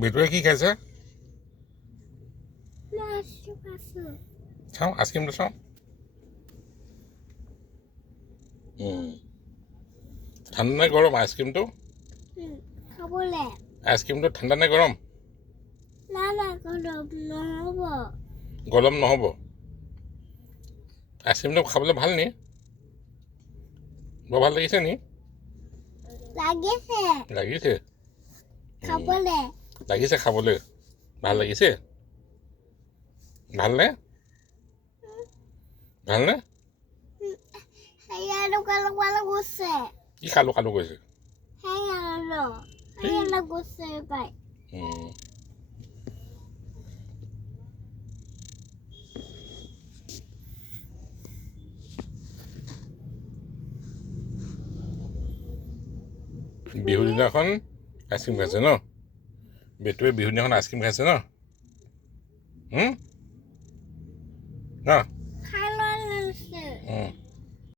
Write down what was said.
বেটুৱে কি খাইছে মাছটো খাইছোঁ চাওঁ আইচক্ৰীমটো চাওঁ ঠাণ্ডা নে গৰম আইচক্ৰীমটো খাবলৈ আইচক্ৰীমটো ঠাণ্ডা নে গৰম না গৰম নহ'ব গৰম নহ'ব আইচক্ৰীমটো খাবলৈ ভাল নি বৰ ভাল লাগিছে নি লাগিছে লাগিছে খাবলৈ লাগিছে খাবলৈ ভাল লাগিছে ভালনে ভালনে সেয়া কালো গৈছে কি খালো খালো কৈছে সেয়া গৈছে পাই বিহুৰ দিনাখন আইচক্ৰীম খাইছে ন বেটুৱে বিহুৰ দিনাখন আইচক্ৰীম খাইছে ন ন খাই লোৱা